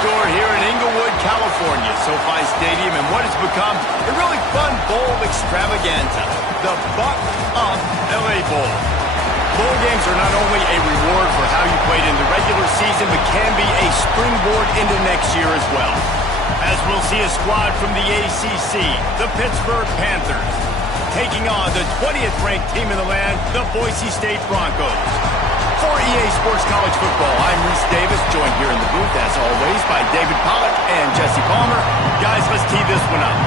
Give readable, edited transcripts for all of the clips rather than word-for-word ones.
store here in Inglewood, California, SoFi Stadium, and what has become a really fun bowl extravaganza, the Buck Up LA Bowl. Bowl games are not only a reward for how you played in the regular season, but can be a springboard into next year as well. As we'll see a squad from the ACC, the Pittsburgh Panthers, taking on the 20th ranked team in the land, the Boise State Broncos. For EA Sports College Football, I'm Reese Davis, joined here in the booth, as always, by David Pollack and Jesse Palmer. Guys, let's tee this one up.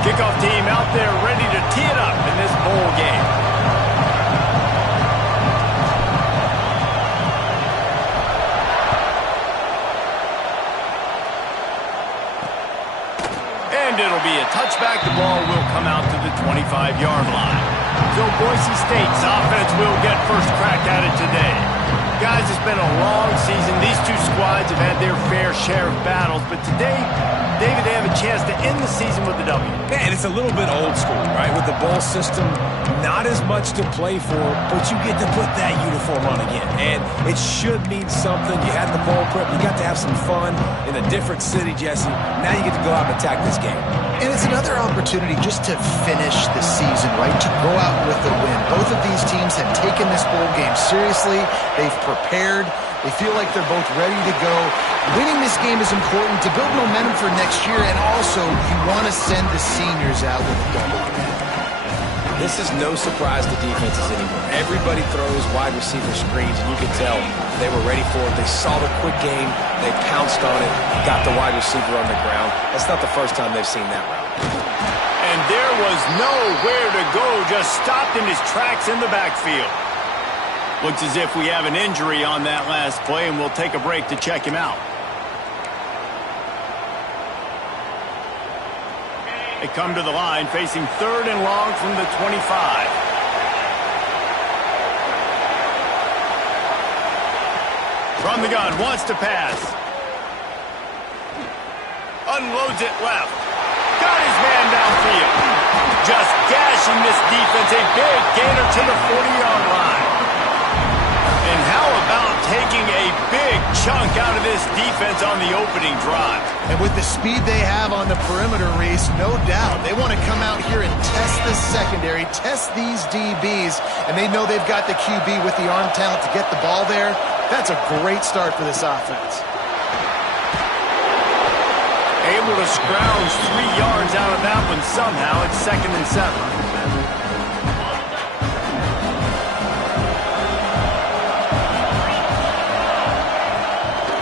Kickoff team out there ready to tee it up in this bowl game. And it'll be a touchback. The ball will come out to the 25-yard line. So Boise State's offense will get first crack at it today. Guys, it's been a long season. These two squads have had their fair share of battles, but today, David, they have a chance to end the season with a W. Man, it's a little bit old school, right? With the bowl system, not as much to play for, but you get to put that uniform on again. And it should mean something. You had the bowl prep. You got to have some fun in a different city, Jesse. Now you get to go out and attack this game. And it's another opportunity just to finish the season, right? To go out with a win. Both of these teams have taken this bowl game seriously. They've prepared. They feel like they're both ready to go. Winning this game is important to build momentum for next year, and also you want to send the seniors out with a W. This is no surprise to defenses anymore. Everybody throws wide receiver screens, and you can tell they were ready for it. They saw the quick game. They pounced on it, got the wide receiver on the ground. That's not the first time they've seen that route. And there was nowhere to go, just stopped in his tracks in the backfield. Looks as if we have an injury on that last play, and we'll take a break to check him out. They come to the line, facing 3rd and long from the 25. From the gun, wants to pass. Unloads it left. Got his man downfield. Just gashing this defense. A big gainer to the 40-yard line. And how about taking a big chunk out of this defense on the opening drive? And with the speed they have on the perimeter, Reese, no doubt, they want to come out here and test the secondary, test these DBs, and they know they've got the QB with the arm talent to get the ball there. That's a great start for this offense. Able to scrounge 3 yards out of that one somehow. It's 2nd and 7.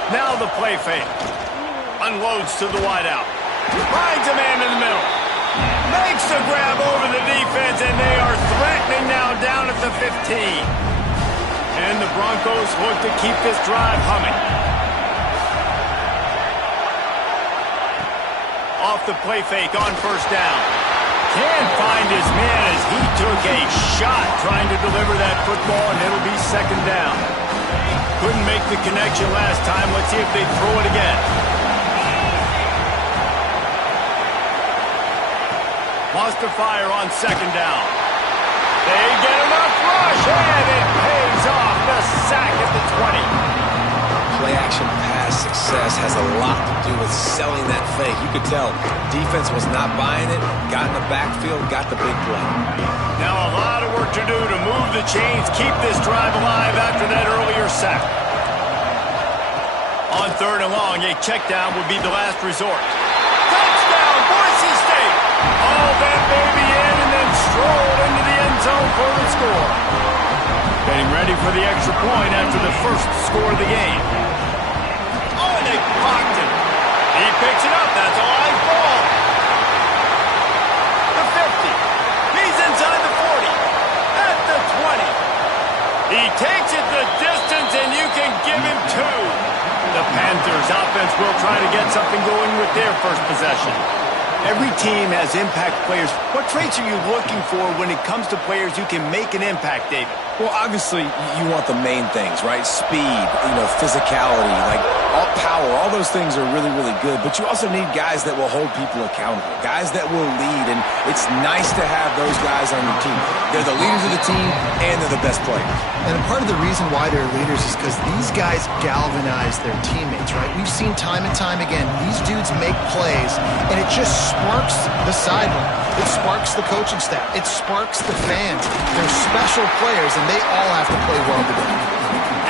Now the play fake. Unloads to the wideout. Finds a man in the middle. Makes a grab over the defense, and they are threatening now down at the 15. And the Broncos look to keep this drive humming. Off the play fake on 1st down. Can't find his man as he took a shot trying to deliver that football, and it'll be 2nd down. Couldn't make the connection last time. Let's see if they throw it again. Lost to fire on 2nd down. They get enough rush, and it pays off. The sack at the 20. Play action pass success has a lot to do with selling that fake. You could tell defense was not buying it, got in the backfield, got the big play. Now a lot of work to do to move the chains, keep this drive alive after that earlier sack. On 3rd and long, a check down would be the last resort. Touchdown, Boise State! All that baby in and then strolled into the end zone for the score. Getting ready for the extra point after the first score of the game. Oh, and they blocked him. He picks it up. That's a live ball. The 50. He's inside the 40. At the 20. He takes it the distance, and you can give him 2. The Panthers offense will try to get something going with their first possession. Every team has impact players. What traits are you looking for when it comes to players who can make an impact, David? Well, obviously, you want the main things, right? Speed, physicality, like all power, all those things are really, really good. But you also need guys that will hold people accountable, guys that will lead. And it's nice to have those guys on your team. They're the leaders of the team, and they're the best players. And part of the reason why they're leaders is because these guys galvanize their teammates, right? We've seen time and time again, these dudes make plays, and it just sparks the sideline. It sparks the coaching staff. It sparks the fans. They're special players, and they all have to play well today.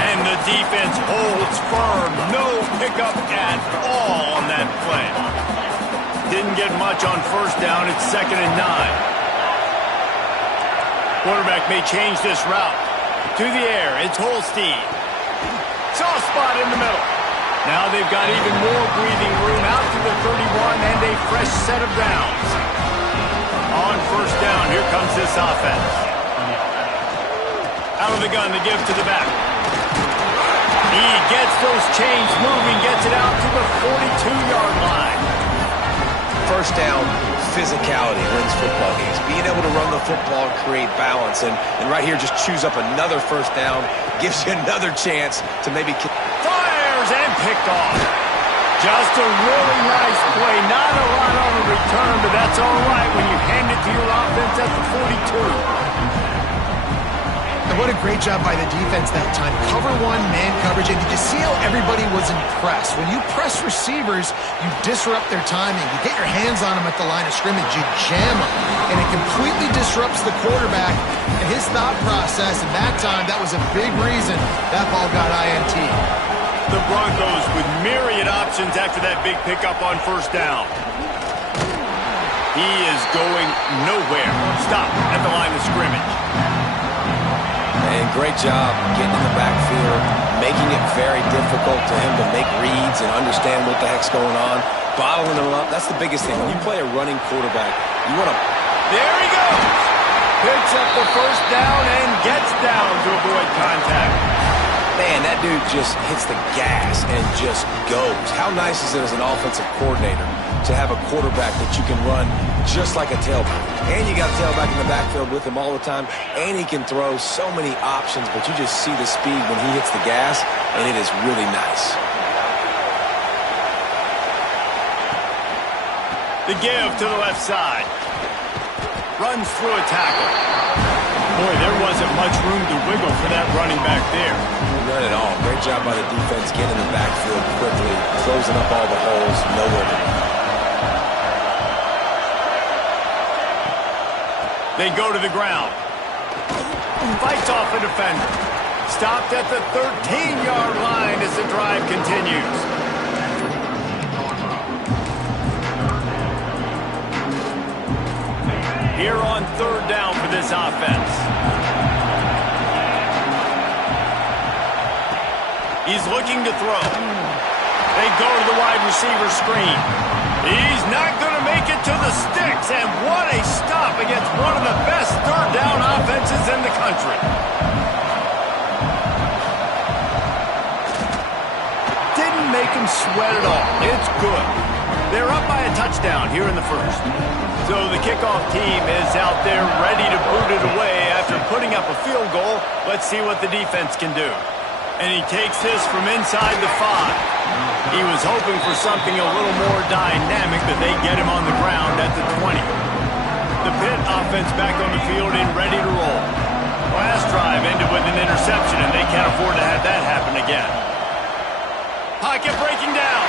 And the defense holds firm. No pickup at all on that play. Didn't get much on first down. It's 2nd and 9. Quarterback may change this route. To the air, it's Holstein. Soft spot in the middle. Now they've got even more breathing room out to the 31 and a fresh set of downs. On first down, here comes this offense. Out of the gun to give to the back. He gets those chains moving, gets it out to the 42-yard line. First down, physicality wins football games. Being able to run the football and create balance. And right here, just choose up another first down, gives you another chance to maybe... Fires and picked off. Just a really nice play. Not a lot on the return, but that's all right when you hand it to your offense at the 42. And what a great job by the defense that time. Cover one, man coverage. And did you see how everybody was impressed? When you press receivers, you disrupt their timing. You get your hands on them at the line of scrimmage. You jam them. And it completely disrupts the quarterback and his thought process. And that time, that was a big reason that ball got INT. The Broncos with myriad options after that big pickup on first down. He is going nowhere. Stop at the line of scrimmage. And great job getting in the backfield, making it very difficult to him to make reads and understand what the heck's going on, bottling him up. That's the biggest thing. When you play a running quarterback, you want to... There he goes! Picks up the first down and gets down to avoid contact. Man, that dude just hits the gas and just goes. How nice is it as an offensive coordinator to have a quarterback that you can run just like a tailback? And you got a tailback in the backfield with him all the time, and he can throw so many options, but you just see the speed when he hits the gas, and it is really nice. The give to the left side. Runs through a tackle. Boy, there wasn't much room to wiggle for that running back there. None at all. Great job by the defense getting in the backfield quickly, closing up all the holes, nowhere to go. They go to the ground. Fights off a defender. Stopped at the 13-yard line as the drive continues. Here on third down for this offense. He's looking to throw. They go to the wide receiver screen. He's not going to make it to the sticks, and what a stop against one of the best third down offenses in the country. Didn't make him sweat at all. It's good. They're up by a touchdown here in the first. So the kickoff team is out there ready to boot it away after putting up a field goal. Let's see what the defense can do. And he takes this from inside the 5. He was hoping for something a little more dynamic, but they get him on the ground at the 20. The Pitt offense back on the field and ready to roll. Last drive ended with an interception, and they can't afford to have that happen again. Pocket breaking down.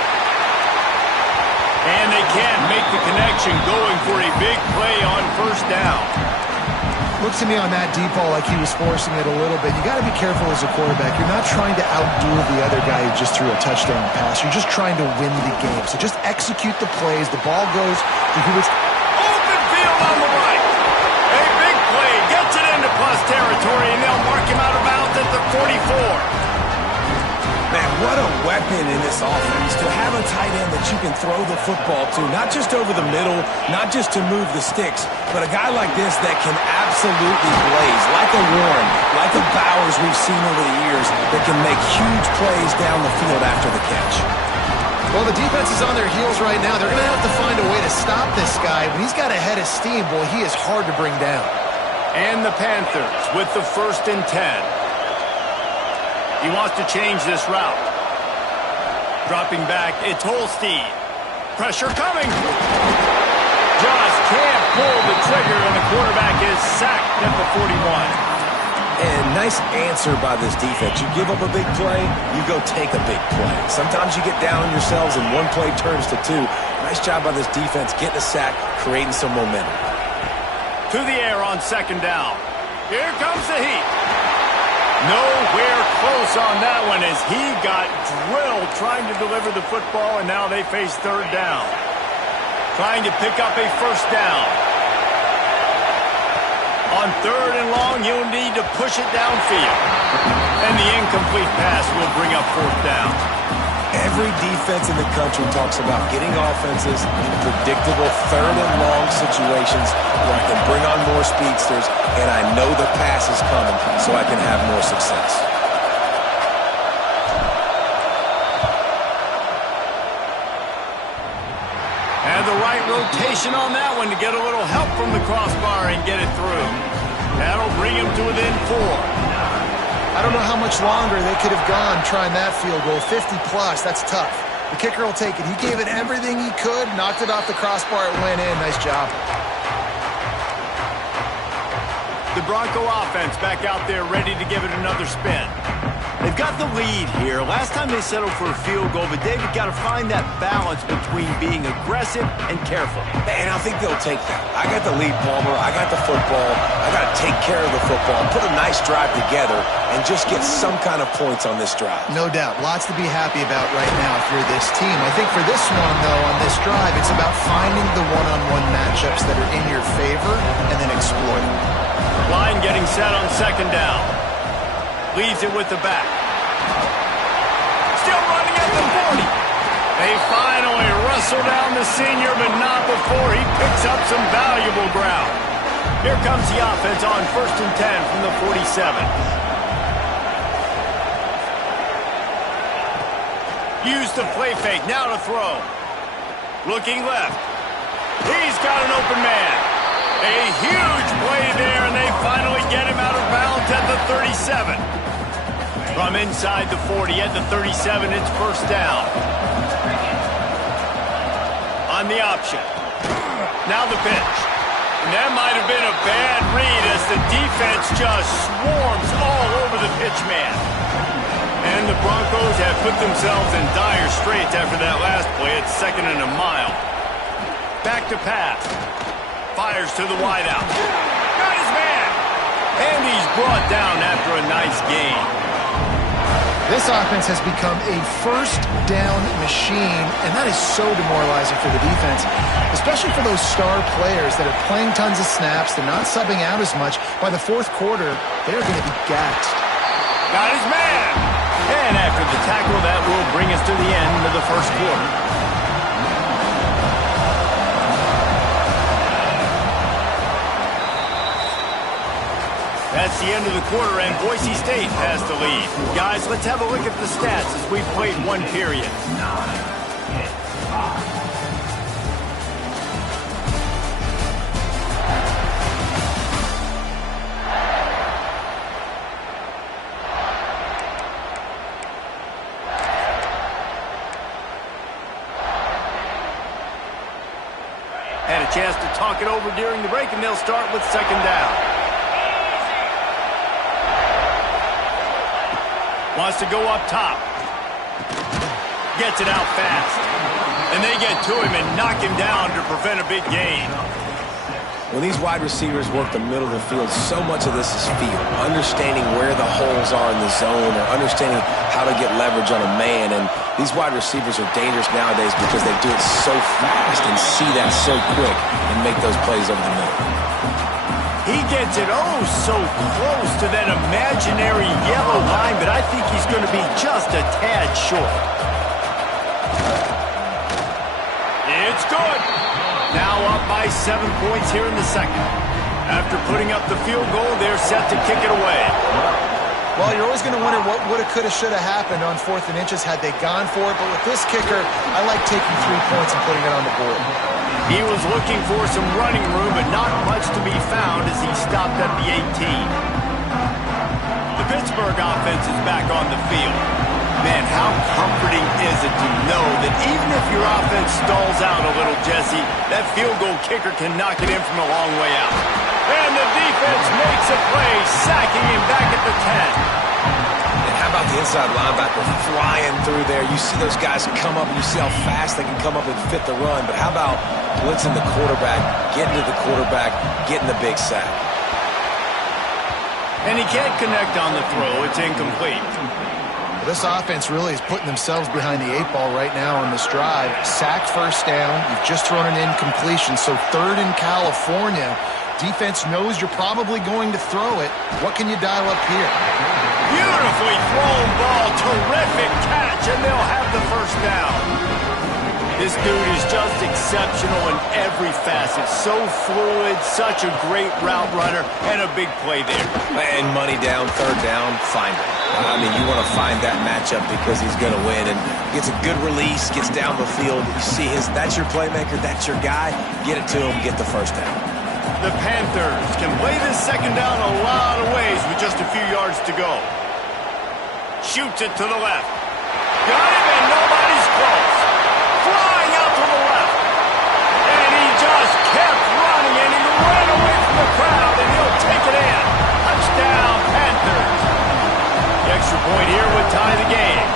And they can't make the connection, going for a big play on first down. Looks to me on that deep ball like he was forcing it a little bit. You got to be careful as a quarterback. You're not trying to outdo the other guy who just threw a touchdown pass. You're just trying to win the game. So just execute the plays. The ball goes to who it's... Open field on the right. A big play gets it into plus territory, and they'll mark him out of bounds at the 44. Man, what a weapon in this offense to have a tight end that you can throw the football to, not just over the middle, not just to move the sticks, but a guy like this that can absolutely blaze, like a Warren, like a Bowers we've seen over the years, that can make huge plays down the field after the catch. Well, the defense is on their heels right now. They're going to have to find a way to stop this guy. When he's got a head of steam, boy, he is hard to bring down. And the Panthers with the 1st and 10. He wants to change this route. Dropping back, it's Holstein. Pressure coming. Just can't pull the trigger, and the quarterback is sacked at the 41. And nice answer by this defense. You give up a big play, you go take a big play. Sometimes you get down on yourselves and one play turns to two. Nice job by this defense getting a sack, creating some momentum. To the air on 2nd down. Here comes the heat. Nowhere close on that one as he got drilled trying to deliver the football, and now they face 3rd down. Trying to pick up a 1st down. On 3rd and long, he'll need to push it downfield. And the incomplete pass will bring up 4th down. Every defense in the country talks about getting offenses in predictable 3rd and long situations where I can bring on more speedsters and I know the pass is coming so I can have more success. And the right rotation on that one to get a little help from the crossbar and get it through. That'll bring him to within 4. I don't know how much longer they could have gone trying that field goal. 50-plus, that's tough. The kicker will take it. He gave it everything he could, knocked it off the crossbar, it went in. Nice job. The Bronco offense back out there ready to give it another spin. They've got the lead here. Last time they settled for a field goal, but David got to find that balance between being aggressive and careful. And I think they'll take that. I got the lead, Palmer. I got the football. I got to take care of the football, put a nice drive together, and just get some kind of points on this drive. No doubt. Lots to be happy about right now if you're this team. I think for this one, though, on this drive, it's about finding the one-on-one matchups that are in your favor and then exploiting. Line getting set on 2nd down. Leaves it with the back. Still running at the 40. They finally wrestle down the senior, but not before he picks up some valuable ground. Here comes the offense on 1st and 10 from the 47. Use the play fake, now to throw. Looking left. He's got an open man. A huge play there, and they finally get him out of bounds at the 37. From inside the 40 at the 37, it's 1st down. On the option. Now the pitch. And that might have been a bad read as the defense just swarms all over the pitch man. And the Broncos have put themselves in dire straits after that last play. It's 2nd and a mile. Back to pass. Fires to the wideout. Got his man. And he's brought down after a nice gain. This offense has become a 1st down machine, and that is so demoralizing for the defense, especially for those star players that are playing tons of snaps. They're not subbing out as much. By the 4th quarter, they're going to be gassed. Got his man. And after the tackle, that will bring us to the end of the 1st quarter. That's the end of the quarter, and Boise State has the lead. Guys, let's have a look at the stats as we've played one period. Had a chance to talk it over during the break, and they'll start with 2nd down. Wants to go up top. Gets it out fast. And they get to him and knock him down to prevent a big gain. When these wide receivers work the middle of the field, so much of this is feel. Understanding where the holes are in the zone or understanding how to get leverage on a man. And these wide receivers are dangerous nowadays because they do it so fast and see that so quick and make those plays over the middle. He gets it oh so close to that imaginary yellow line, but I think he's going to be just a tad short. It's good. Now up by 7 points here in the 2nd. After putting up the field goal, they're set to kick it away. Well, you're always going to wonder what woulda, coulda, shoulda happened on 4th and inches had they gone for it. But with this kicker, I like taking 3 points and putting it on the board. He was looking for some running room, but not much to be found as he stopped at the 18. The Pittsburgh offense is back on the field. Man, how comforting is it to know that even if your offense stalls out a little, Jesse, that field goal kicker can knock it in from a long way out. And the defense makes a play, sacking him back at the 10. And how about the inside linebacker flying through there? You see those guys come up, and you see how fast they can come up and fit the run. But how about blitzing the quarterback, getting to the quarterback, getting the big sack? And he can't connect on the throw. It's incomplete. This offense really is putting themselves behind the 8 ball right now on this drive. Sacked first down. You've just thrown an incompletion. So 3rd in California. Defense knows you're probably going to throw it. What can you dial up here? Beautifully thrown ball. Terrific catch, and they'll have the first down. This dude is just exceptional in every facet. So fluid, such a great route runner, and a big play there. And money down, 3rd down, find it. I mean, you want to find that matchup because he's going to win. And gets a good release, gets down the field. You see that's your playmaker, that's your guy. Get it to him, get the first down. The Panthers can play this 2nd down a lot of ways with just a few yards to go. Shoots it to the left. Got him, and nobody's close. Flying out to the left. And he just kept running, and he ran away from the crowd, and he'll take it in. Touchdown, Panthers. The extra point here would tie the game.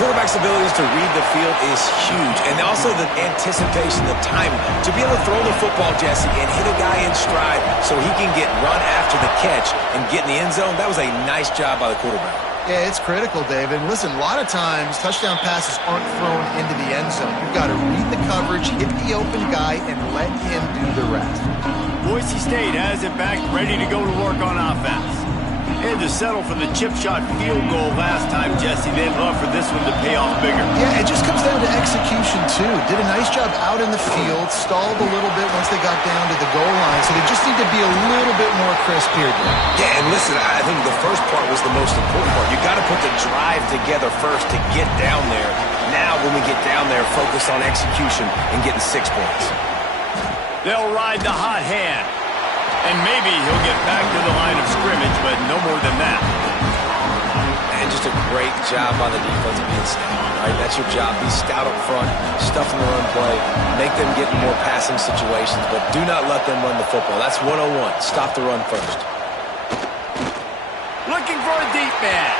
Quarterback's abilities to read the field is huge, and also the anticipation, the timing. To be able to throw the football, Jesse, and hit a guy in stride so he can get run after the catch and get in the end zone, that was a nice job by the quarterback. Yeah, it's critical, Dave. And listen, a lot of times touchdown passes aren't thrown into the end zone. You've got to read the coverage, hit the open guy, and let him do the rest. Boise State has it back, ready to go to work on offense. They had to settle for the chip shot field goal last time, Jesse. They'd love for this one to pay off bigger. Yeah, it just comes down to execution, too. Did a nice job out in the field, stalled a little bit once they got down to the goal line, so they just need to be a little bit more crisp here, Dave. Yeah, and listen, I think the first part was the most important part. You got to put the drive together first to get down there. Now, when we get down there, focus on execution and getting 6 points. They'll ride the hot hand. And maybe he'll get back to the line of scrimmage, but no more than that. And just a great job by the defense being stout. Right? That's your job. Be stout up front, stuff in the run play, make them get in more passing situations, but do not let them run the football. That's 101. Stop the run first. Looking for a deep man.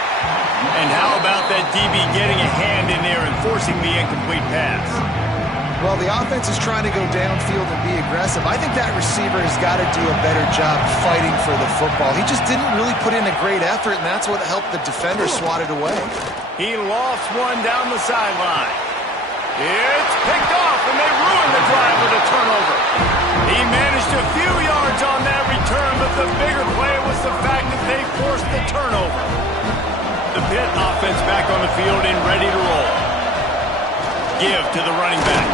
And how about that DB getting a hand in there and forcing the incomplete pass? Well, the offense is trying to go downfield and be aggressive. I think that receiver has got to do a better job fighting for the football. He just didn't really put in a great effort, and that's what helped the defender swat it away. He lost one down the sideline. It's picked off, and they ruined the drive with a turnover. He managed a few yards on that return, but the bigger play was the fact that they forced the turnover. The Pitt offense back on the field and ready to roll. Give to the running back.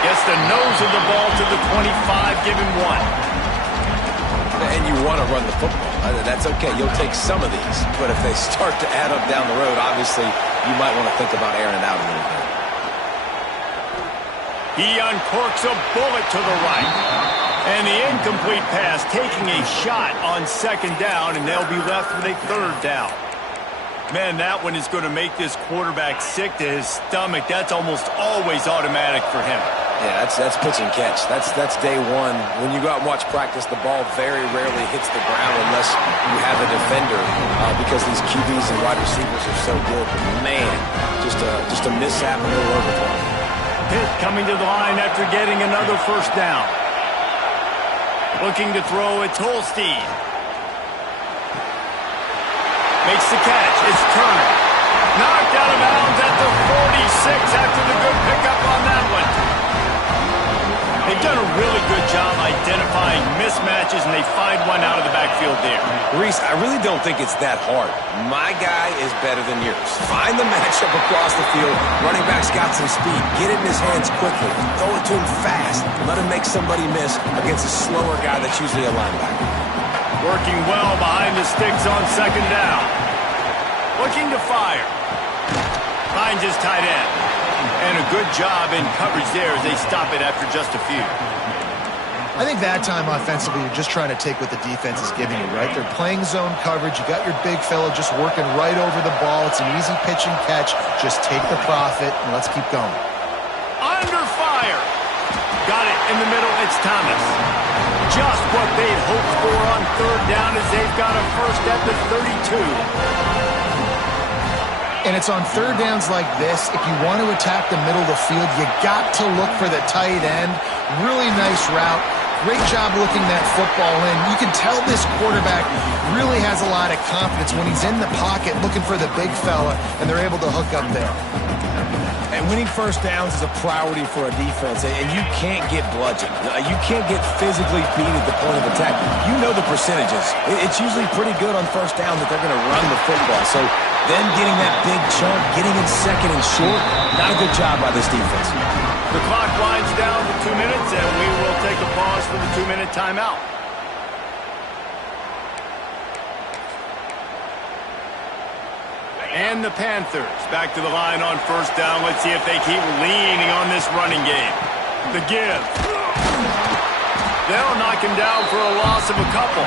Gets the nose of the ball to the 25, give him 1. And you want to run the football. That's okay. You'll take some of these. But if they start to add up down the road, obviously you might want to think about airing it out a little bit. He uncorks a bullet to the right. And the incomplete pass taking a shot on 2nd down, and they'll be left with a 3rd down. Man, that one is going to make this quarterback sick to his stomach. That's almost always automatic for him. Yeah, that's pitch and catch. That's day one. When you go out and watch practice, the ball very rarely hits the ground unless you have a defender because these QBs and wide receivers are so good. Man, just a mishap and a little overthrow. Pitt coming to the line after getting another 1st down. Looking to throw, it's Holstein. Makes the catch. It's Turner. Knocked out of bounds at the 46 after the good pickup on that one. They've done a really good job identifying mismatches, and they find one out of the backfield there. Reese, I really don't think it's that hard. My guy is better than yours. Find the matchup across the field. Running back's got some speed. Get it in his hands quickly. Throw it to him fast. Let him make somebody miss against a slower guy that's usually a linebacker. Working well behind the sticks on second down. Looking to fire. Finds his tight end. And a good job in coverage there as they stop it after just a few. I think that time offensively, you're just trying to take what the defense is giving you, right? They're playing zone coverage. You got your big fella just working right over the ball. It's an easy pitch and catch. Just take the profit and let's keep going. Under fire. Got it in the middle. It's Thomas. Just what they'd hoped for on third down as they've got a first at the 32. And it's on third downs like this, if you want to attack the middle of the field, you got to look for the tight end. Really nice route. Great job looking that football in. You can tell this quarterback really has a lot of confidence when he's in the pocket looking for the big fella, and they're able to hook up there. And winning first downs is a priority for a defense, and you can't get bludgeoned. You can't get physically beat at the point of attack. You know the percentages. It's usually pretty good on first down that they're going to run the football. So then getting that big chunk, getting in second and short, not a good job by this defense. The clock winds down to 2 minutes, and we will take a pause for the 2-minute timeout. And the Panthers back to the line on first down. Let's see if they keep leaning on this running game. The give. They'll knock him down for a loss of a couple.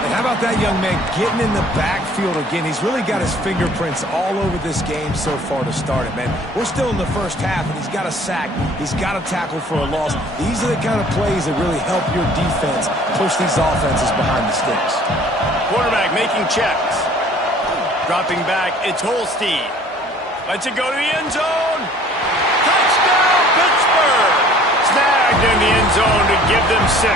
And how about that young man getting in the backfield again? He's really got his fingerprints all over this game so far to start it, man. We're still in the first half, and he's got a sack. He's got a tackle for a loss. These are the kind of plays that really help your defense push these offenses behind the sticks. Quarterback making checks. Dropping back, it's Holstein. Lets it go to the end zone. Touchdown, Pittsburgh! Snagged in the end zone to give them 6.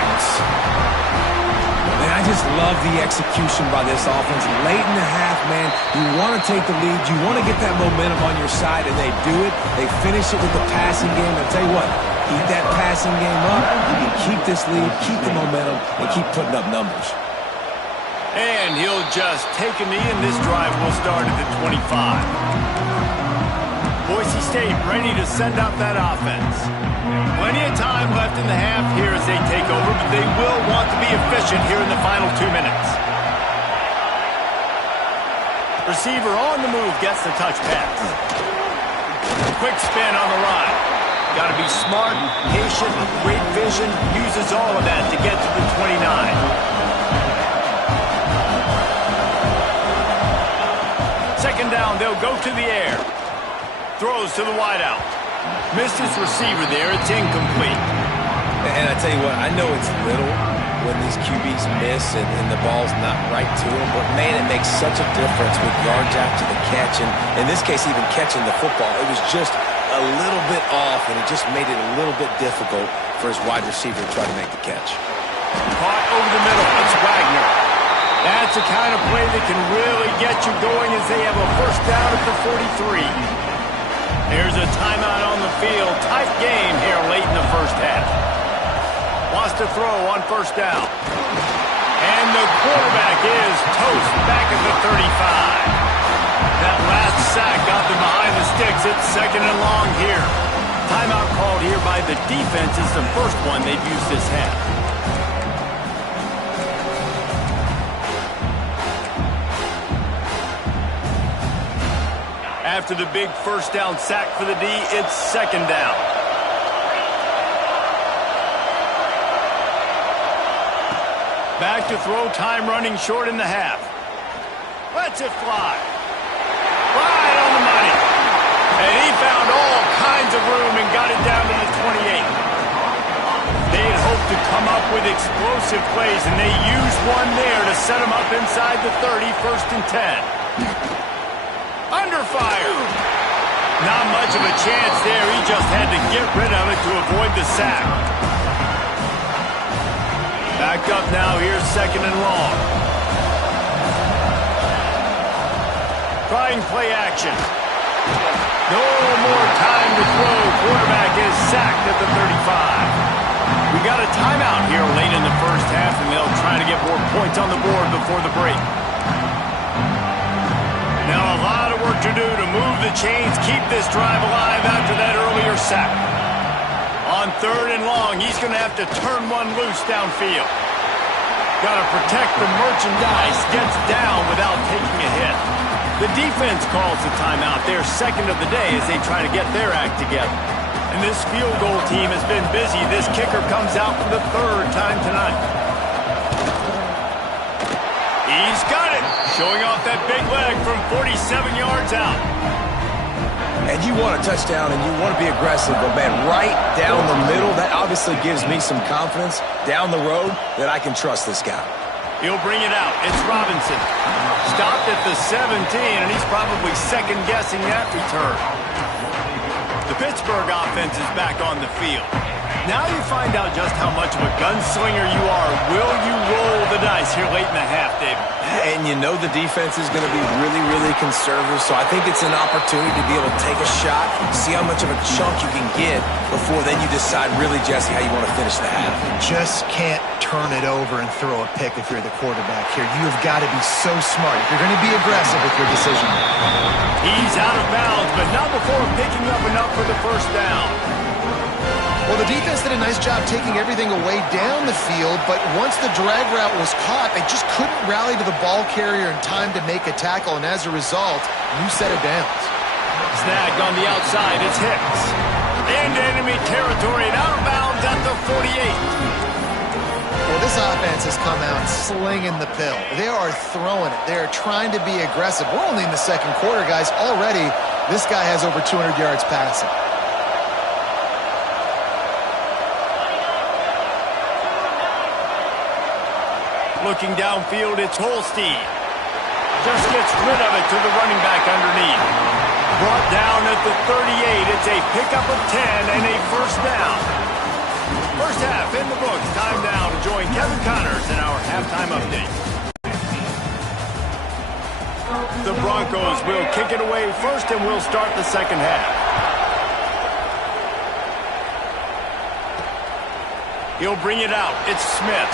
Man, I just love the execution by this offense. Late in the half, man, you want to take the lead. You want to get that momentum on your side, and they do it. They finish it with the passing game. I'll tell you what, keep that passing game up. You can keep this lead, keep the momentum, and keep putting up numbers. And he'll just take a knee, and this drive will start at the 25. Boise State ready to send out that offense. Plenty of time left in the half here as they take over, but they will want to be efficient here in the final 2 minutes. Receiver on the move gets the touch pass. Quick spin on the run. Got to be smart, patient, great vision, uses all of that to get to the 29. Second down, they'll go to the air. Throws to the wideout. Missed his receiver there. It's incomplete. And I tell you what, I know it's little when these QBs miss and the ball's not right to them, but man, it makes such a difference with yards after the catch. And in this case, even catching the football, it was just a little bit off, and it just made it a little bit difficult for his wide receiver to try to make the catch. Caught over the middle. It's Wagner. That's the kind of play that can really get you going as they have a first down at the 43. There's a timeout on the field. Tight game here late in the first half. Wants to throw on first down. And the quarterback is toast back at the 35. That last sack got them behind the sticks. It's second and long here. Timeout called here by the defense is the first one they've used this half. After the big first down sack for the D, it's second down. Back to throw, time running short in the half. Lets it fly. Right on the money. And he found all kinds of room and got it down to the 28. They had hoped to come up with explosive plays, and they used one there to set them up inside the 30, first and 10. Under fire. Not much of a chance there. He just had to get rid of it to avoid the sack. Back up now. Here's second and long. Trying play action. No more time to throw. Quarterback is sacked at the 35. We got a timeout here late in the first half, and they'll try to get more points on the board before the break. Now a lot of work to do to move the chains, keep this drive alive after that earlier sack. On third and long, he's going to have to turn one loose downfield. Got to protect the merchandise. Gets down without taking a hit. The defense calls the timeout. Their second of the day as they try to get their act together. And this field goal team has been busy. This kicker comes out for the third time tonight. He's got it. Showing off that big leg from 47 yards out. And you want a touchdown and you want to be aggressive, but man, right down the middle, that obviously gives me some confidence down the road that I can trust this guy. He'll bring it out. It's Robinson. Stopped at the 17, and he's probably second-guessing that return. The Pittsburgh offense is back on the field. Now you find out just how much of a gunslinger you are. Will you roll the dice here late in the half, David? And you know the defense is going to be really, really conservative, so I think it's an opportunity to be able to take a shot, see how much of a chunk you can get before then you decide really, Jesse, how you want to finish the half. Just can't turn it over and throw a pick if you're the quarterback here. You have got to be so smart if you're going to be aggressive with your decision. He's out of bounds, but not before picking up enough for the first down. Well, the defense did a nice job taking everything away down the field, but once the drag route was caught, they just couldn't rally to the ball carrier in time to make a tackle, and as a result, new set of downs. Snagged on the outside, it's Hicks. Into enemy territory and out of bounds at the 48. Well, this offense has come out slinging the pill. They are throwing it. They are trying to be aggressive. We're only in the second quarter, guys. Already, this guy has over 200 yards passing. Looking downfield, it's Holstein. Just gets rid of it to the running back underneath. Brought down at the 38. It's a pickup of 10 and a first down. First half in the books. Time now to join Kevin Connors in our halftime update. The Broncos will kick it away first and we'll start the second half. He'll bring it out. It's Smith.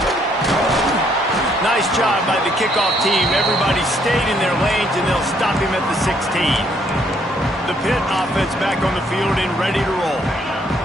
Nice job by the kickoff team. Everybody stayed in their lanes, and they'll stop him at the 16. The Pitt offense back on the field and ready to roll.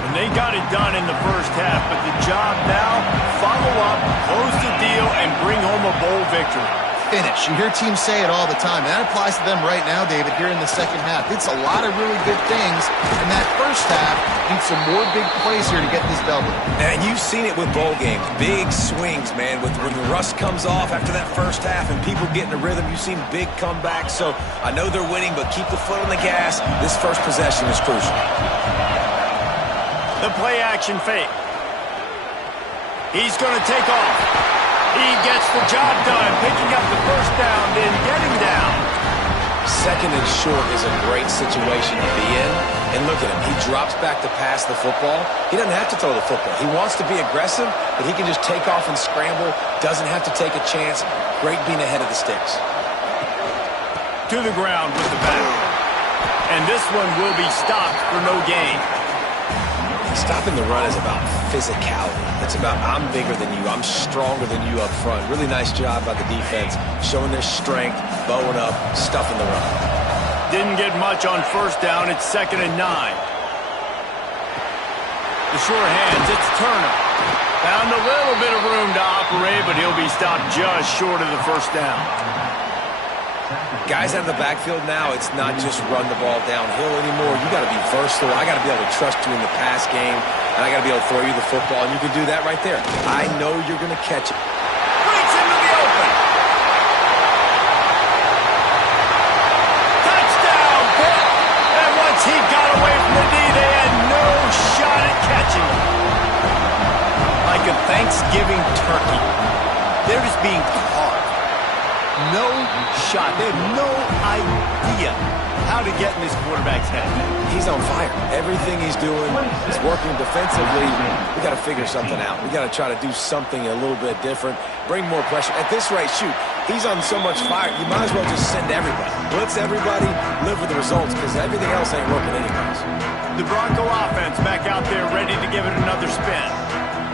And they got it done in the first half, but the job now, follow up, close the deal, and bring home a bold victory. Finish. You hear teams say it all the time. That applies to them right now, David, here in the second half. It's a lot of really good things. In that first half, need some more big plays here to get this W. And you've seen it with bowl games. Big swings, man. When the rust comes off after that first half and people get in a rhythm, you've seen big comebacks. So I know they're winning, but keep the foot on the gas. This first possession is crucial. The play action fake. He's going to take off. He gets the job done, picking up the first down, then getting down. Second and short is a great situation to be in. And look at him. He drops back to pass the football. He doesn't have to throw the football. He wants to be aggressive, but he can just take off and scramble. Doesn't have to take a chance. Great being ahead of the sticks. To the ground with the back. And this one will be stopped for no gain. Stopping the run is about physicality. It's about I'm bigger than you. I'm stronger than you up front. Really nice job by the defense, showing their strength, bowing up, stuffing the run. Didn't get much on first down. It's 2nd and 9. The sure hands, it's Turner. Found a little bit of room to operate, but he'll be stopped just short of the first down. Guys out of the backfield now, it's not just run the ball downhill anymore. You got to be versatile. I got to be able to trust you in the pass game, and I got to be able to throw you the football, and you can do that right there. I know you're going to catch it. Breaks into the open. Touchdown, Pitt! And once he got away from the D, they had no shot at catching him. Like a Thanksgiving turkey. They're just being carved. No shot. They have no idea how to get in this quarterback's head. He's on fire. Everything he's doing is working defensively. We got to figure something out. We got to try to do something a little bit different. Bring more pressure. At this rate, shoot, he's on so much fire, you might as well just send everybody. Blitz everybody, live with the results, because everything else ain't working anyways. The Bronco offense back out there ready to give it another spin.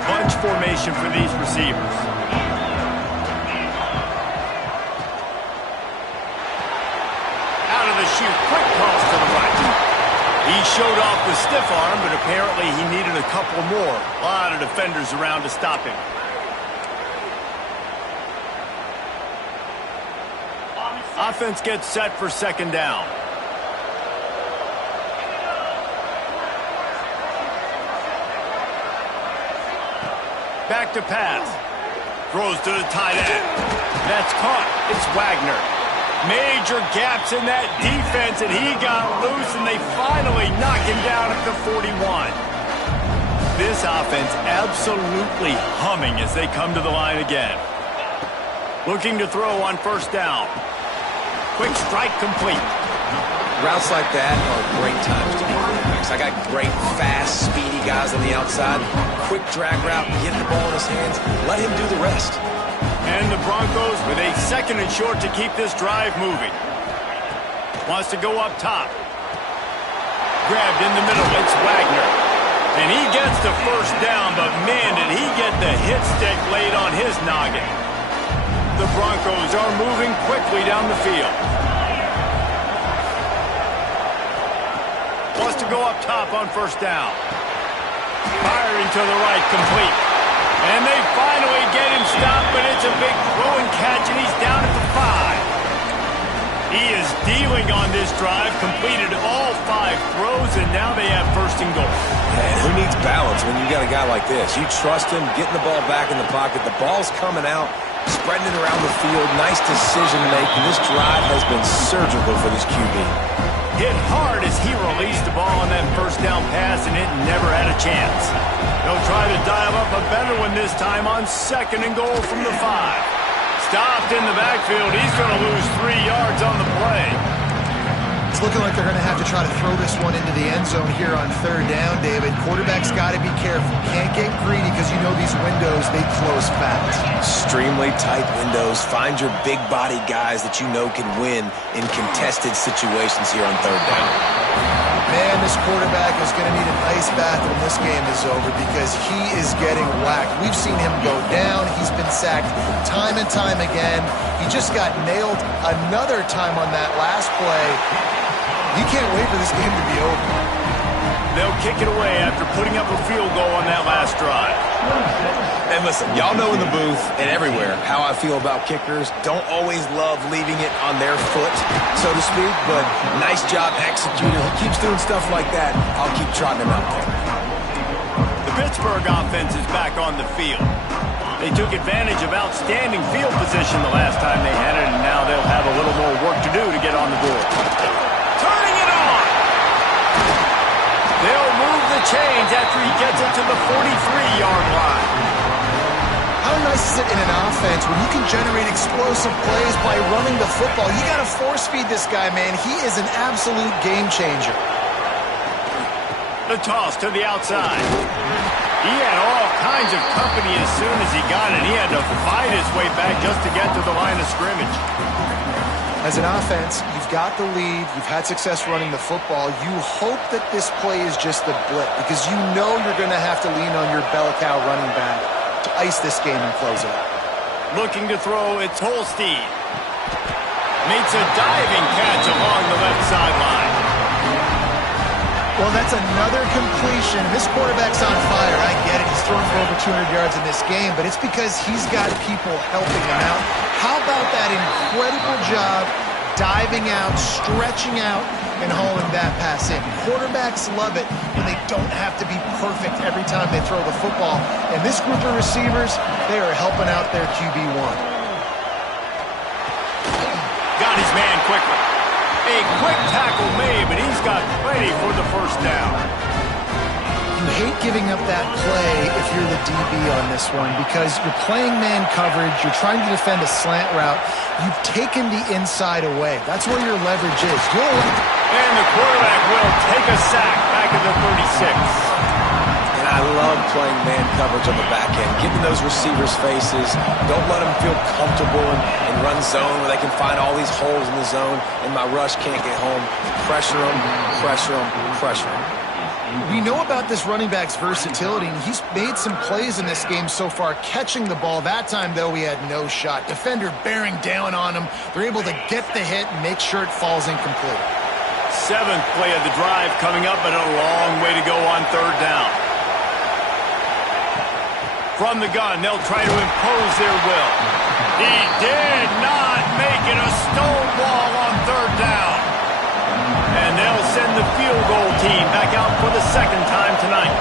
Bunch formation for these receivers. Shoot, quick toss to the right. He showed off the stiff arm, but apparently he needed a couple more. A lot of defenders around to stop him. Offense gets set for second down. Back to pass. Throws to the tight end. That's caught. It's Wagner. Major gaps in that defense, and he got loose, and they finally knock him down at the 41. This offense absolutely humming as they come to the line again. Looking to throw on first down. Quick strike complete. Routes like that are great times to be quarterbacks. I got great, fast, speedy guys on the outside. Quick drag route, get the ball in his hands, let him do the rest. And the Broncos with a second and short to keep this drive moving. Wants to go up top. Grabbed in the middle, it's Wagner. And he gets the first down, but man, did he get the hit stick laid on his noggin. The Broncos are moving quickly down the field. Wants to go up top on first down. Firing to the right, complete. And they finally get him stopped, but it's a big throw and catch, and he's down at the 5. He is dealing on this drive, completed all 5 throws, and now they have first and goal. Man, who needs balance when you got a guy like this? You trust him, getting the ball back in the pocket. The ball's coming out, spreading it around the field. Nice decision-making. This drive has been surgical for this QB. Hit hard as he released the ball on that first down pass, and it never had a chance. They'll try to dial up a better one this time on second and goal from the 5. Stopped in the backfield. He's going to lose 3 yards on the play. It's looking like they're going to have to try to throw this one into the end zone here on third down, David. Quarterback's got to be careful. Can't get greedy because you know these windows, they close fast. Extremely tight windows. Find your big body guys that you know can win in contested situations here on third down. Man, this quarterback is going to need an ice bath when this game is over because he is getting whacked. We've seen him go down. He's been sacked time and time again. He just got nailed another time on that last play. You can't wait for this game to be over. They'll kick it away after putting up a field goal on that last drive. And listen, y'all know in the booth and everywhere how I feel about kickers. Don't always love leaving it on their foot, so to speak, but nice job executing. He keeps doing stuff like that. I'll keep trotting him out there. The Pittsburgh offense is back on the field. They took advantage of outstanding field position the last time they had it, and now they'll have a little more work to do to get on the board. Turning it on! They'll move the chains after he gets it to the 43-yard line. How nice is it in an offense when you can generate explosive plays by running the football? You got to force feed this guy, man. He is an absolute game changer. The toss to the outside. He had all kinds of company as soon as he got it. He had to fight his way back just to get to the line of scrimmage. As an offense, you've got the lead. You've had success running the football. You hope that this play is just a blip because you know you're going to have to lean on your bell cow running back to ice this game and close it out. Looking to throw, it's Holstein. Makes a diving catch along the left sideline. Well, that's another completion. This quarterback's on fire. I get it. He's thrown for over 200 yards in this game, but it's because he's got people helping him out. How about that incredible job diving out, stretching out, and hauling that pass in? Quarterbacks love it when they don't have to be perfect every time they throw the football. And this group of receivers, they are helping out their QB1. Got his man quickly. A quick tackle made, but he's got plenty for the first down. You hate giving up that play if you're the DB on this one because you're playing man coverage, you're trying to defend a slant route, you've taken the inside away. That's where your leverage is. And the quarterback will take a sack back at the 36. And I love playing man coverage on the back end, giving those receivers faces. Don't let them feel comfortable and run zone where they can find all these holes in the zone and my rush can't get home. Pressure them, pressure them, pressure them. We know about this running back's versatility, and he's made some plays in this game so far, catching the ball. That time, though, he had no shot. Defender bearing down on him. They're able to get the hit and make sure it falls incomplete. 7th play of the drive coming up, but a long way to go on third down. From the gun, they'll try to impose their will. He did not make it a stonewall on third down. And they'll send the field goal team back out for the second time tonight.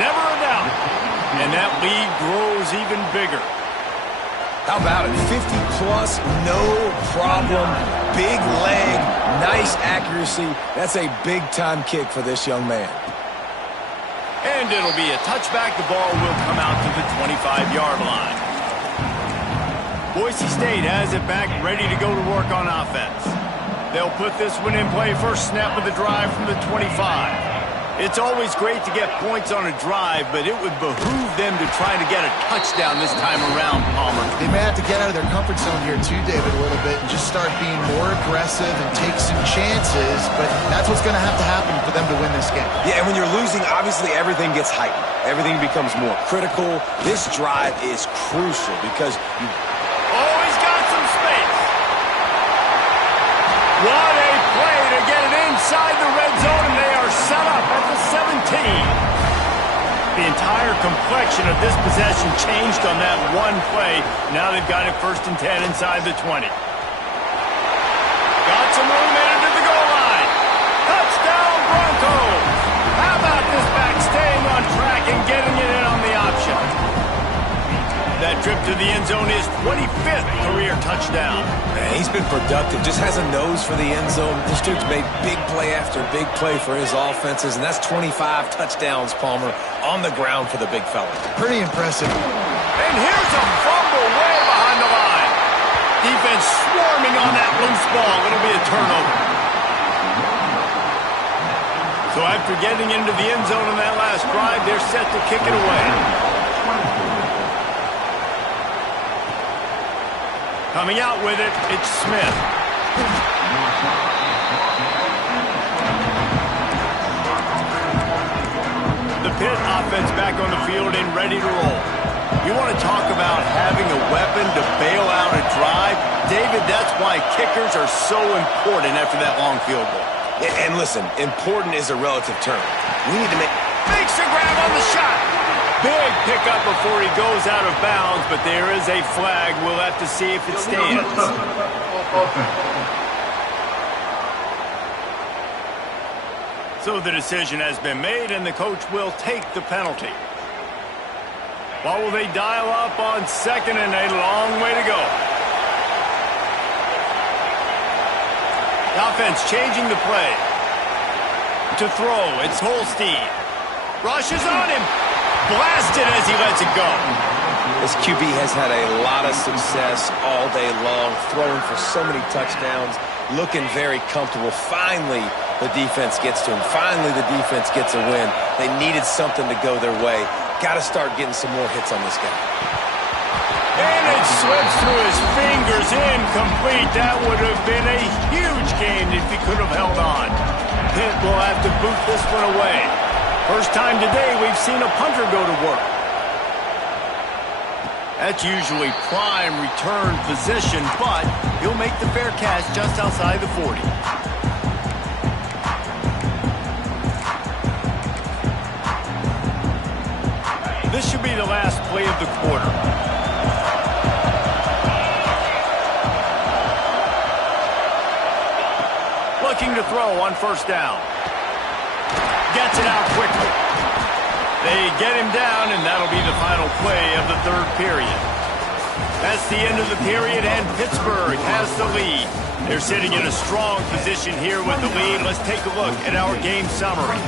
Never a doubt. And that lead grows even bigger. How about it? 50-plus, no problem. Big leg, nice accuracy. That's a big-time kick for this young man. And it'll be a touchback. The ball will come out to the 25-yard line. Boise State has it back, ready to go to work on offense. They'll put this one in play first snap of the drive from the 25. It's always great to get points on a drive, but it would behoove them to try to get a touchdown this time around, Palmer. They may have to get out of their comfort zone here too, David, a little bit and just start being more aggressive and take some chances, but that's what's going to happen for them to win this game. Yeah, and when you're losing, obviously everything gets heightened. Everything becomes more critical. This drive is crucial because you... Oh, he's got some space. What a play to get it inside the red zone, and they are set up at the 17. The entire complexion of this possession changed on that one play. Now they've got it 1st and 10 inside the 20. Got some room into the goal line. Touchdown, Broncos. How about this back staying on track and getting it in on the option? That trip to the end zone is 25th career touchdown. Man, he's been productive. Just has a nose for the end zone. This dude's made big play after big play for his offenses, and that's 25 touchdowns, Palmer, on the ground for the big fella. Pretty impressive. And here's a fumble way behind the line. Defense swarming on that loose ball. It'll be a turnover. So after getting into the end zone on that last drive, they're set to kick it away. Coming out with it, it's Smith. The Pitt offense back on the field and ready to roll. You want to talk about having a weapon to bail out a drive? David, that's why kickers are so important after that long field goal. And listen, important is a relative term. We need to Makes a grab on the shot. Big pickup before he goes out of bounds, but there is a flag. We'll have to see if it stands. So the decision has been made, and the coach will take the penalty. What will they dial up on 2nd and a long way to go? The offense changing the play. To throw, it's Holstein. Rushes on him. Blasted as he lets it go. This QB has had a lot of success all day long, throwing for so many touchdowns, looking very comfortable. Finally, the defense gets to him. Finally, the defense gets a win. They needed something to go their way. Got to start getting some more hits on this guy. And it slips through his fingers, incomplete. That would have been a huge game if he could have held on. Pitt will have to boot this one away. First time today we've seen a punter go to work. That's usually prime return position, but he'll make the fair catch just outside the 40. This should be the last play of the quarter. Looking to throw on 1st down. Gets it out quickly. They get him down, and that'll be the final play of the 3rd period. That's the end of the period, and Pittsburgh has the lead. They're sitting in a strong position here with the lead. Let's take a look at our game summary.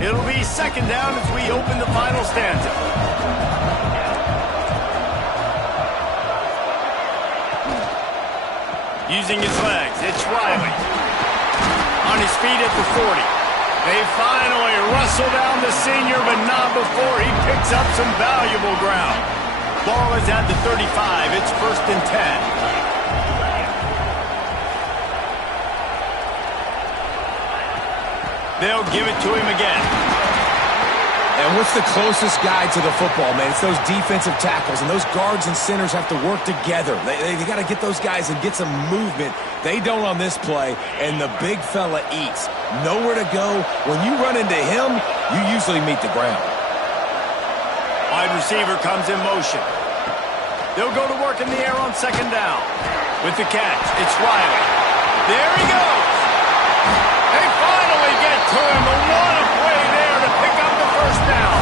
It'll be 2nd down as we open the final stanza. Using his legs, it's Riley. On his feet at the 40. They finally rustle down the senior, but not before he picks up some valuable ground. Ball is at the 35. It's 1st and 10. They'll give it to him again. And what's the closest guy to the football, man? It's those defensive tackles, and those guards and centers have to work together. They got to get those guys and get some movement. They don't on this play, and the big fella eats. Nowhere to go. When you run into him, you usually meet the ground. Wide receiver comes in motion. They'll go to work in the air on second down. With the catch, it's Riley. There he goes. They finally get to him. The one play there to pick up the first down.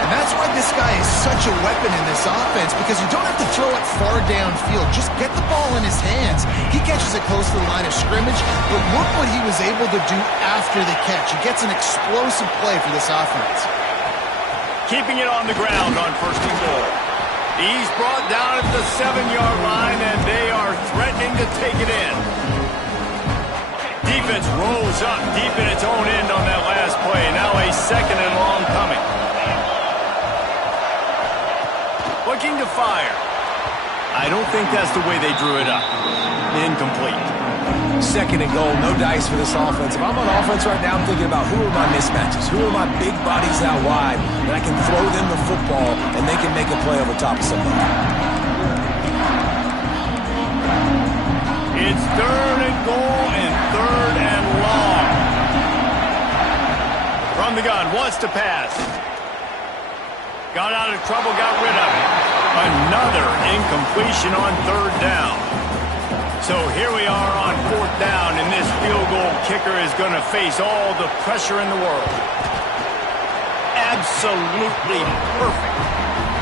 And that's why this guy is such a weapon in this offense, because you don't have to throw it far downfield. Just get the ball in his hands. He catches it close to the line of scrimmage, but look what he was able to do after the catch. He gets an explosive play for this offense. Keeping it on the ground on first and goal. He's brought down at the 7-yard line, and they are threatening to take it in. Defense rolls up deep in its own end on that last play. Now a second and long coming. Looking to fire. I don't think that's the way they drew it up. Incomplete. Second and goal, no dice for this offense. If I'm on offense right now, I'm thinking about who are my mismatches, who are my big bodies out wide, and I can throw them the football, and they can make a play over top of somebody. It's third and goal and third and long. From the gun, wants to pass. Got out of trouble, got rid of it. Another incompletion on third down. So here we are on fourth down, and this field goal kicker is going to face all the pressure in the world. Absolutely perfect.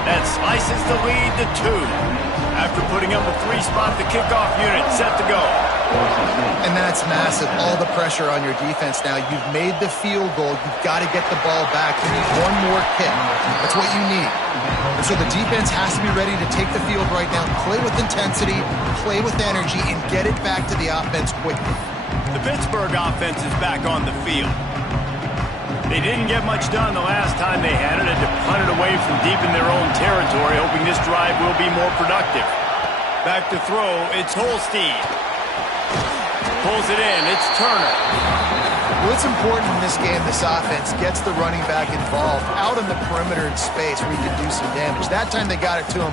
That slices the lead to 2. After putting up a 3-spot, the kickoff unit set to go. And that's massive. All the pressure on your defense now. You've made the field goal. You've got to get the ball back. You need one more kick. That's what you need. And so the defense has to be ready to take the field right now, play with intensity, play with energy, and get it back to the offense quickly. The Pittsburgh offense is back on the field. They didn't get much done the last time they had it, and to punt it away from deep in their own territory, hoping this drive will be more productive. Back to throw, it's Holstein. Pulls it in, it's Turner. Well, it's important in this game this offense gets the running back involved out in the perimeter in space where he can do some damage. That time they got it to him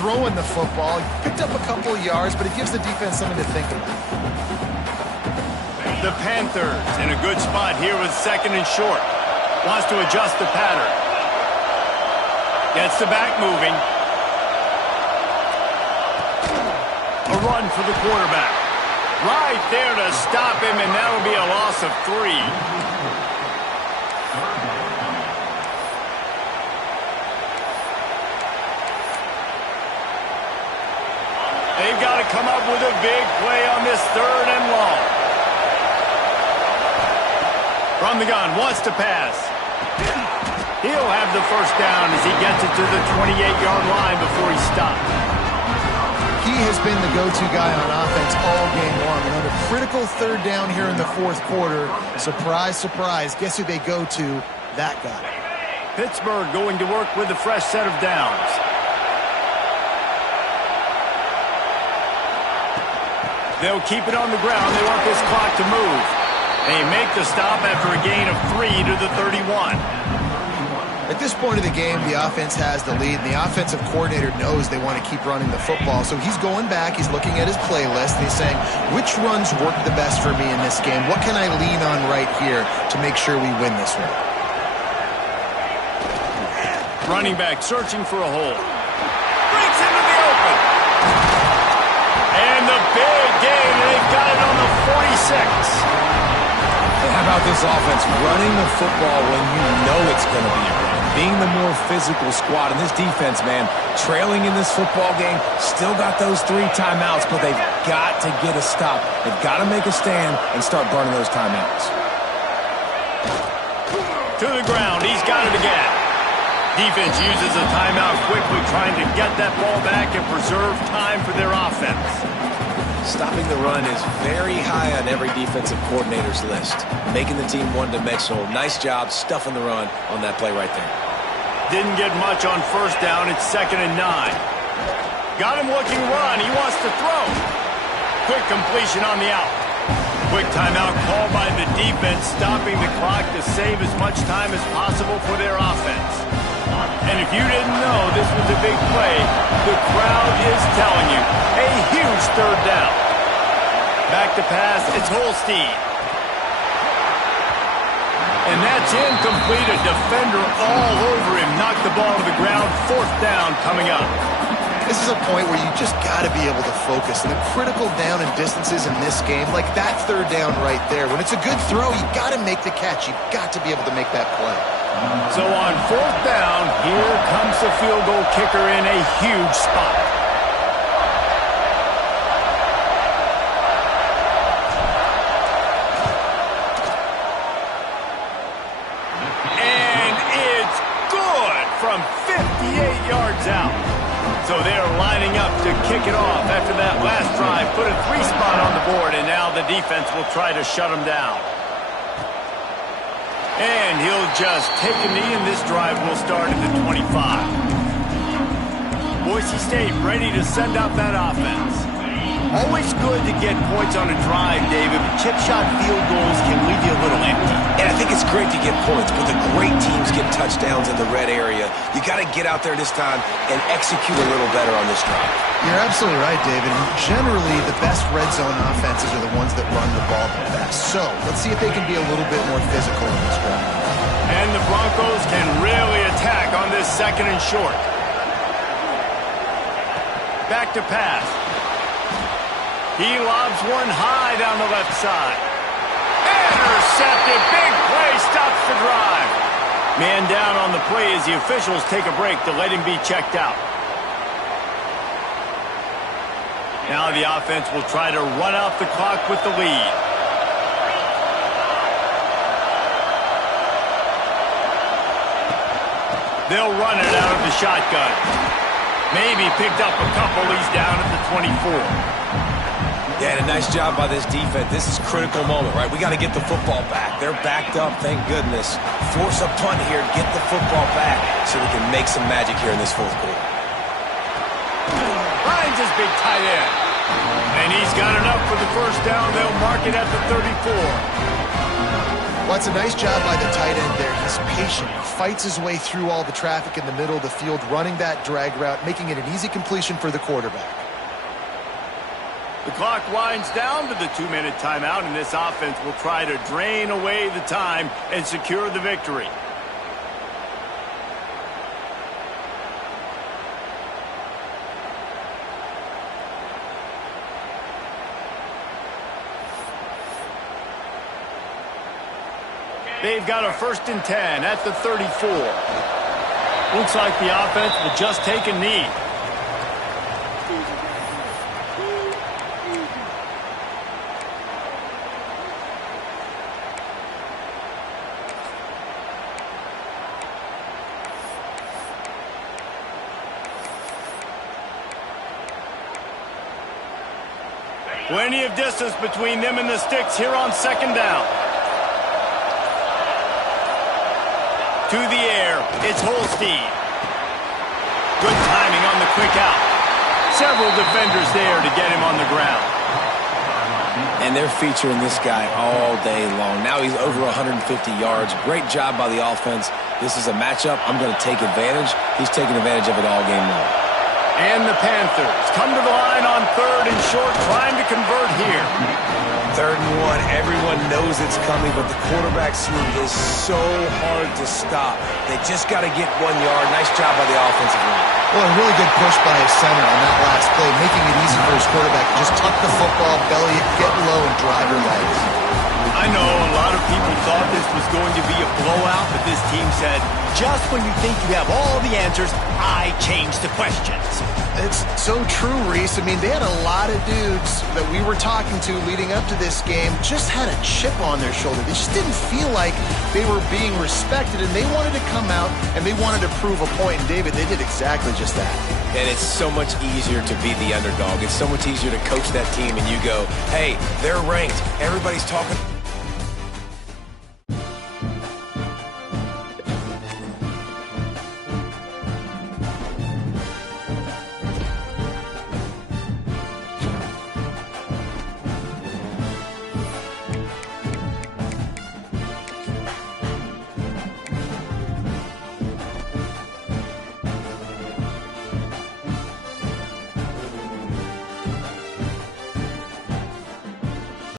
throwing the football. He picked up a couple of yards, but it gives the defense something to think about. The Panthers in a good spot here with second and short. Wants to adjust the pattern. Gets the back moving. A run for the quarterback. Right there to stop him, and that'll be a loss of 3. They've got to come up with a big play on this third and long. From the gun, wants to pass. He'll have the first down as he gets it to the 28-yard line before he stops. He has been the go-to guy on offense all game long. And on a critical third down here in the fourth quarter, surprise, surprise, guess who they go to? That guy. Pittsburgh going to work with a fresh set of downs. They'll keep it on the ground. They want this clock to move. They make the stop after a gain of 3 to the 31. At this point of the game, the offense has the lead, and the offensive coordinator knows they want to keep running the football. So he's going back, he's looking at his playlist, and he's saying, which runs work the best for me in this game? What can I lean on right here to make sure we win this one? Running back searching for a hole. Breaks into the open. And the big gain, they've got it on the 46. How about this offense running the football when you know it's going to be a run? Being the more physical squad. And this defense, man, trailing in this football game, still got those 3 timeouts, but they've got to get a stop. They've got to make a stand and start burning those timeouts. To the ground, he's got it again. Defense uses a timeout quickly, trying to get that ball back and preserve time for their offense. Stopping the run is very high on every defensive coordinator's list. Making the team one-dimensional. Nice job stuffing the run on that play right there. Didn't get much on first down. It's 2nd and 9. Got him looking run. He wants to throw. Quick completion on the out. quick timeout called by the defense, stopping the clock to save as much time as possible for their offense. And if you didn't know this was a big play, the crowd is telling you. A huge third down. Back to pass, it's Holstein. And that's incomplete. A defender all over him. Knocked the ball to the ground. Fourth down coming up. This is a point where you just got to be able to focus. And the critical down and distances in this game, like that third down right there, when it's a good throw, you got to make the catch. You got to be able to make that play. So on fourth down, here comes the field goal kicker in a huge spot. And it's good from 58 yards out. So they're lining up to kick it off after that last drive. Put a 3-spot on the board, and now the defense will try to shut them down. And he'll just take a knee, and this drive will start at the 25. Boise State ready to send out that offense. Always good to get points on a drive, David, but chip shot field goals can leave you a little empty. And I think it's great to get points, but the great teams get touchdowns in the red area. You got to get out there this time and execute a little better on this drive. You're absolutely right, David. Generally, the best red zone offenses are the ones that run the ball the best. So let's see if they can be a little bit more physical in this drive. And the Broncos can really attack on this second and short. Back to pass. He lobs one high down the left side. Intercepted. Big play. Stops the drive. Man down on the play as the officials take a break to let him be checked out. Now the offense will try to run out the clock with the lead. They'll run it out of the shotgun. Maybe picked up a couple. He's down at the 24. Yeah, and a nice job by this defense. This is a critical moment, right? We got to get the football back. They're backed up, thank goodness. Force a punt here, get the football back so we can make some magic here in this fourth quarter. Finds his big tight end. And he's got enough for the first down. They'll mark it at the 34. Well, it's a nice job by the tight end there. He's patient. He fights his way through all the traffic in the middle of the field, running that drag route, making it an easy completion for the quarterback. The clock winds down to the 2-minute timeout, and this offense will try to drain away the time and secure the victory. They've got a 1st and 10 at the 34. Looks like the offense will just take a knee. Plenty of distance between them and the sticks here on 2nd down. To the air, it's Holstein. Good timing on the quick out. Several defenders there to get him on the ground. And they're featuring this guy all day long. Now he's over 150 yards. Great job by the offense. This is a matchup. I'm going to take advantage. He's taking advantage of it all game long. And the Panthers come to the line on 3rd and short, trying to convert here. 3rd and 1. Everyone knows it's coming, but the quarterback swing is so hard to stop. They just got to get 1 yard. Nice job by the offensive line. Well, a really good push by his center on that last play, making it easy for his quarterback to just tuck the football, belly it, get low, and drive your legs. I know a lot of people thought this was going to be a blowout, but this team said, just when you think you have all the answers, I change the questions. It's so true, Reese. I mean, they had a lot of dudes that we were talking to leading up to this game just had a chip on their shoulder. They just didn't feel like they were being respected, and they wanted to come out, and they wanted to prove a point. And, David, they did exactly just that. And it's so much easier to be the underdog. It's so much easier to coach that team, and you go, hey, they're ranked. Everybody's talking